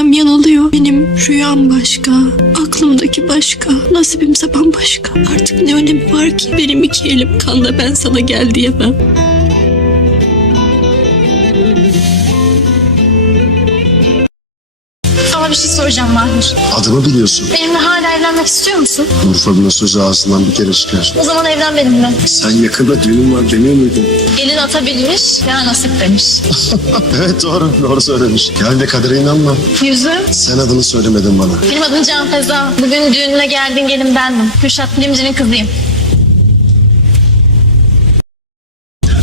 Dedem yanılıyor. Benim rüyam başka, aklımdaki başka, nasibimse bambaşka. Artık ne önemi var ki? Benim iki elim kanda ben sana gel diyemem. Sana bir şey soracağım Mahmut. Adımı biliyorsun. Benimle hala evlenmek istiyor musun? Urfa'nın sözü ağzından bir kere çıkar. O zaman evlen benimle. Sen yakında düğünün var demiyor muydun? Gelin ata binmiş, ya nasip demiş. Evet doğru, doğru söylemiş. Yani de kadere inanma. Yüzüm, Sen adını söylemedin bana. benim adım Can Feza. Bugün düğününe geldiğin gelin bendim. Kürşat Bilimci'nin kızıyım.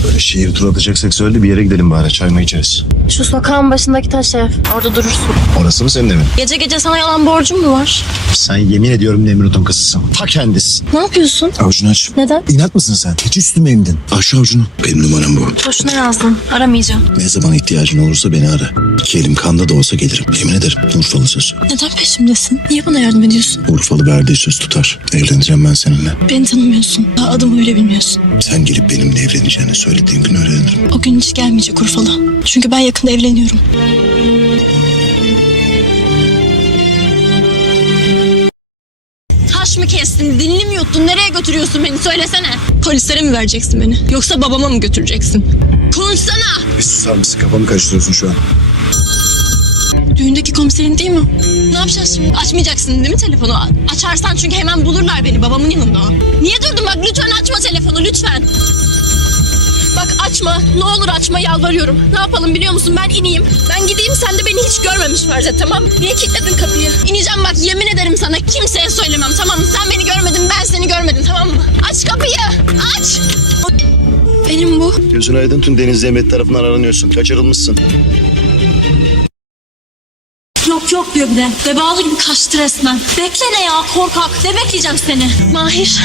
Böyle şehir tur atacaksak söyle bir yere gidelim bari. Çay mı içeriz? Şu sokağın başındaki taş ev. Orada durursun. Orası mı senin evin? Gece gece sana yalan borcum mu var? Sen yemin ediyorum Nemrut'un kızısın. Ta kendisi. Ne yapıyorsun? Avucunu aç. Neden? İnat mısın sen? Hiç üstüme indin. Aç avucunu. Benim numaram bu. Boşuna yazdın. Aramayacağım. Ne zaman ihtiyacın olursa beni ara. İki elim kanda da olsa gelirim. Yemin ederim. Urfalı söz. Neden peşimdesin? Niye bana yardım ediyorsun? Urfalı verdiği söz tutar. Evleneceğim ben seninle. Beni tanımıyorsun. Daha adımı bile bilmiyorsun. Sen gelip benimle evleneceğini söylediğin gün öğrenirim. O gün hiç gelmeyecek Urfalı. Çünkü ben yakında evleniyorum. Taş mı kestin, dilini mi yuttun, nereye götürüyorsun beni söylesene. Polislere mi vereceksin beni? Yoksa babama mı götüreceksin? Konuşsana. Bir susar mısın? Kafamı karıştırıyorsun şu an. Düğündeki komiserin değil mi? Ne yapacağız şimdi? Açmayacaksın değil mi telefonu? Açarsan çünkü hemen bulurlar beni, babamın yanında açma, ne olur açma yalvarıyorum. Ne yapalım biliyor musun? Ben ineyim. Ben gideyim sen de beni hiç görmemiş farz et tamam? Niye kilitledin kapıyı? İneceğim bak yemin ederim sana kimseye söylemem tamam mı? Sen beni görmedin ben seni görmedim tamam mı? Aç kapıyı aç. Benim bu. Gözün aydın tüm Deniz Zeynep tarafından aranıyorsun. Kaçırılmışsın. Yok yok diyor bir de. Vebalı gibi kaçtı resmen. Bekle ne ya korkak. Ne bekleyeceğim seni? Mahir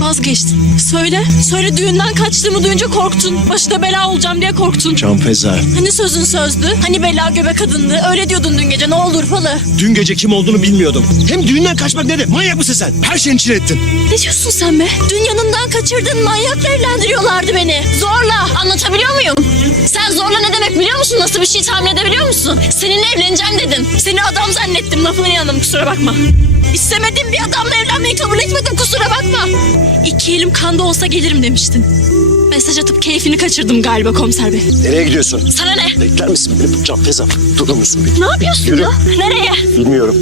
vazgeçtin. Söyle. Söyle düğünden kaçtığımı duyunca korktun. Başına bela olacağım diye korktun. Can Feza. Hani sözün sözdü? Hani bela göbek kadındı? Öyle diyordun dün gece ne olur falı. Dün gece kim olduğunu bilmiyordum. Hem düğünden kaçmak ne de manyak mısın sen? Her şeyin içine ettin. Ne diyorsun sen be? Dün yanından kaçırdın manyakla evlendiriyorlardı beni. Zorla. Anlatabiliyor muyum? Sen zorla ne demek biliyor musun? Nasıl bir şey tahmin edebiliyor musun? Seninle evleneceğim dedin. Seni adam zannettim. Lafına inandım kusura bakma. İstemediğim bir adamla evlenmeyi kabul etmedim kusura bakma. İki elim kanda olsa gelirim demiştin. Mesaj atıp keyfini kaçırdım galiba komiser bey. Nereye gidiyorsun? Sana ne? Bekler misin beni? Can Feza. Durur musun bir? Ne yapıyorsun Yürü. ya? Nereye? Bilmiyorum.